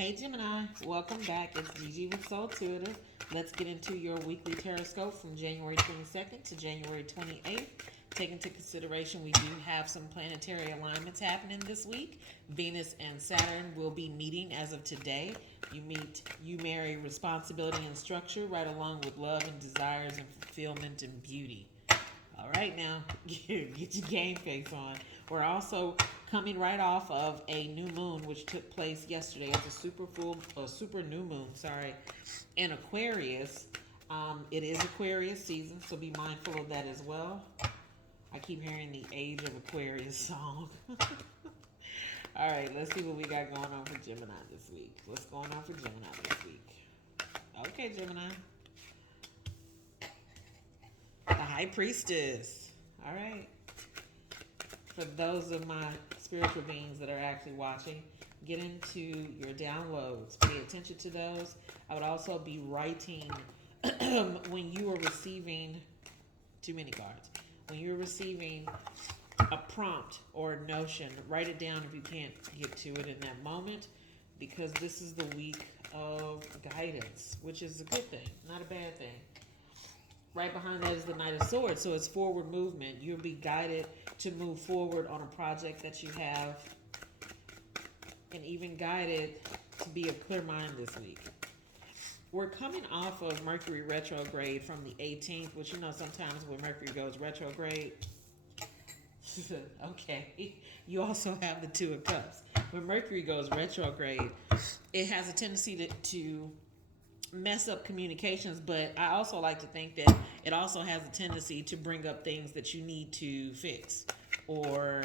Hey Gemini, welcome back. It's Gigi with Soul Tutor. Let's get into your weekly Teroscope from January 22nd to January 28th. Take into consideration we do have some planetary alignments happening this week. Venus and Saturn will be meeting as of today. You marry responsibility and structure right along with love and desires and fulfillment and beauty. All right, now get your game face on. We're also coming right off of a new moon, which took place yesterday. It's a super new moon. Sorry, in Aquarius. It is Aquarius season, so be mindful of that as well. I keep hearing the Age of Aquarius song. All right, let's see what we got going on for Gemini this week. What's going on for Gemini this week? Okay, Gemini. The High Priestess. All right. For those of my spiritual beings that are actually watching, get into your downloads. Pay attention to those. I would also be writing when you are receiving too many cards. When you're receiving a prompt or a notion, write it down if you can't get to it in that moment, because this is the week of guidance, which is a good thing, not a bad thing. Right behind that is the Knight of Swords, so it's forward movement. You'll be guided to move forward on a project that you have, and even guided to be of clear mind this week. We're coming off of Mercury retrograde from the 18th, which sometimes when Mercury goes retrograde, okay, you also have the Two of Cups. When Mercury goes retrograde, it has a tendency to mess up communications, but I also like to think that it also has a tendency to bring up things that you need to fix, or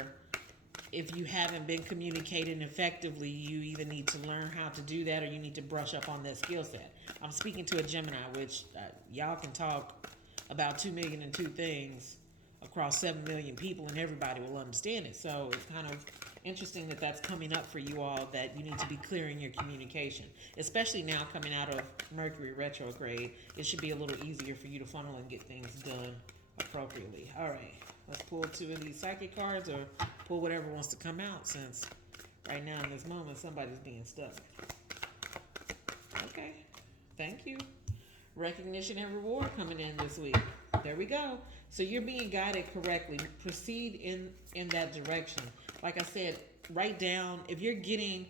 if you haven't been communicating effectively, you either need to learn how to do that or you need to brush up on that skill set. I'm speaking to a Gemini, which y'all can talk about 2,000,002 things across 7 million people and everybody will understand it. So it's kind of interesting that that's coming up for you all, that you need to be clear in your communication, especially now coming out of Mercury retrograde. It should be a little easier for you to funnel and get things done appropriately. All right, let's pull 2 of these psychic cards, or pull whatever wants to come out, since right now in this moment somebody's being stuck. Okay, thank you. Recognition and reward coming in this week. There we go. So you're being guided correctly. Proceed in that direction. Like I said, write down if you're getting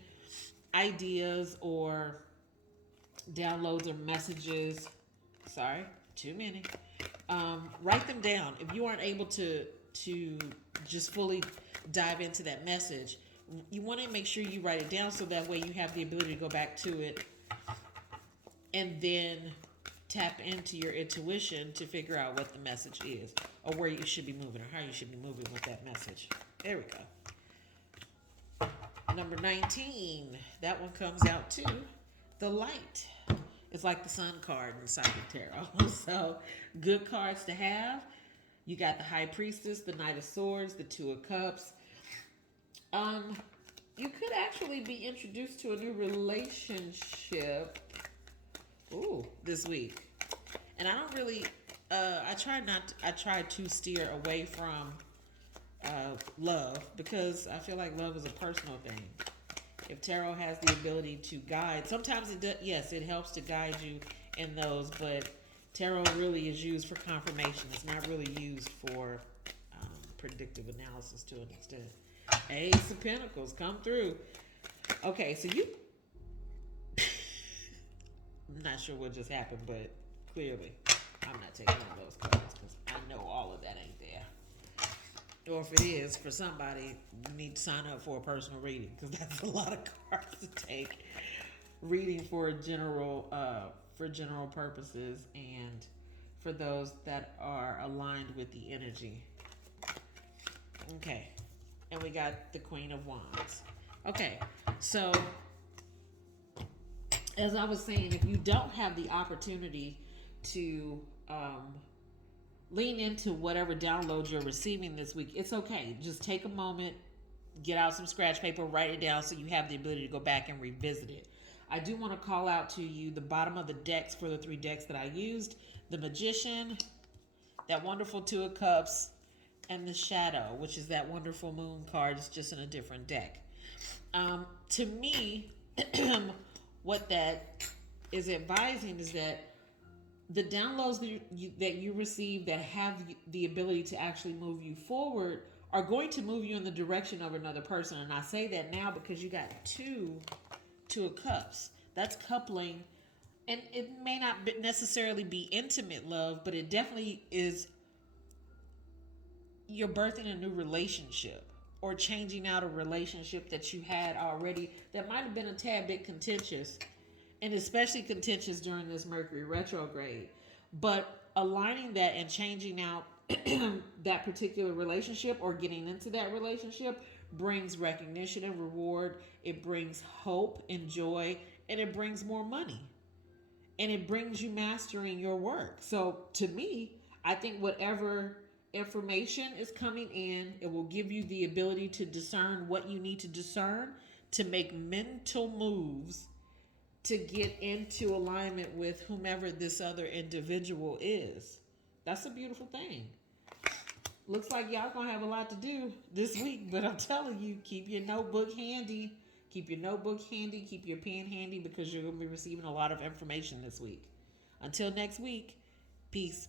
ideas or downloads or messages. Sorry, too many. Write them down. If you aren't able to just fully dive into that message, you want to make sure you write it down, so that way you have the ability to go back to it and then tap into your intuition to figure out what the message is, or where you should be moving, or how you should be moving with that message. There we go. Number 19, that one comes out too. The Light. It's like the Sun card in Psychic Tarot. So good cards to have. You got the High Priestess, the Knight of Swords, the Two of Cups. You could actually be introduced to a new relationship this week. And I don't really I try to steer away from love, because I feel like love is a personal thing. If tarot has the ability to guide, sometimes it does, yes, it helps to guide you in those, but tarot really is used for confirmation. It's not really used for predictive analysis to an extent. Ace of Pentacles, come through. Okay, so you I'm not sure what just happened, but clearly I'm not taking all those cards, because I know all of that ain't there. Or if it is, for somebody, you need to sign up for a personal reading, because that's a lot of cards to take. Reading for general purposes, and for those that are aligned with the energy. Okay, and we got the Queen of Wands. Okay, so as I was saying, if you don't have the opportunity to lean into whatever download you're receiving this week, it's okay. Just take a moment, get out some scratch paper, write it down, so you have the ability to go back and revisit it. I do want to call out to you the bottom of the decks for the 3 decks that I used: the Magician, that wonderful Two of Cups, and the Shadow, which is that wonderful moon card. It's just in a different deck. To me, what that is advising is that the downloads that you receive that have the ability to actually move you forward are going to move you in the direction of another person. And I say that now because you got two of cups. That's coupling. And it may not necessarily be intimate love, but it definitely is, you're birthing a new relationship or changing out a relationship that you had already that might have been a tad bit contentious, and especially contentious during this Mercury retrograde. But aligning that and changing out that particular relationship or getting into that relationship brings recognition and reward. It brings hope and joy, and it brings more money. And it brings you mastering your work. So to me, I think whatever information is coming in, it will give you the ability to discern what you need to discern to make mental moves to get into alignment with whomever this other individual is. That's a beautiful thing. Looks like y'all gonna have a lot to do this week, but I'm telling you, keep your notebook handy. Keep your notebook handy, keep your pen handy, because you're gonna be receiving a lot of information this week. Until next week, peace.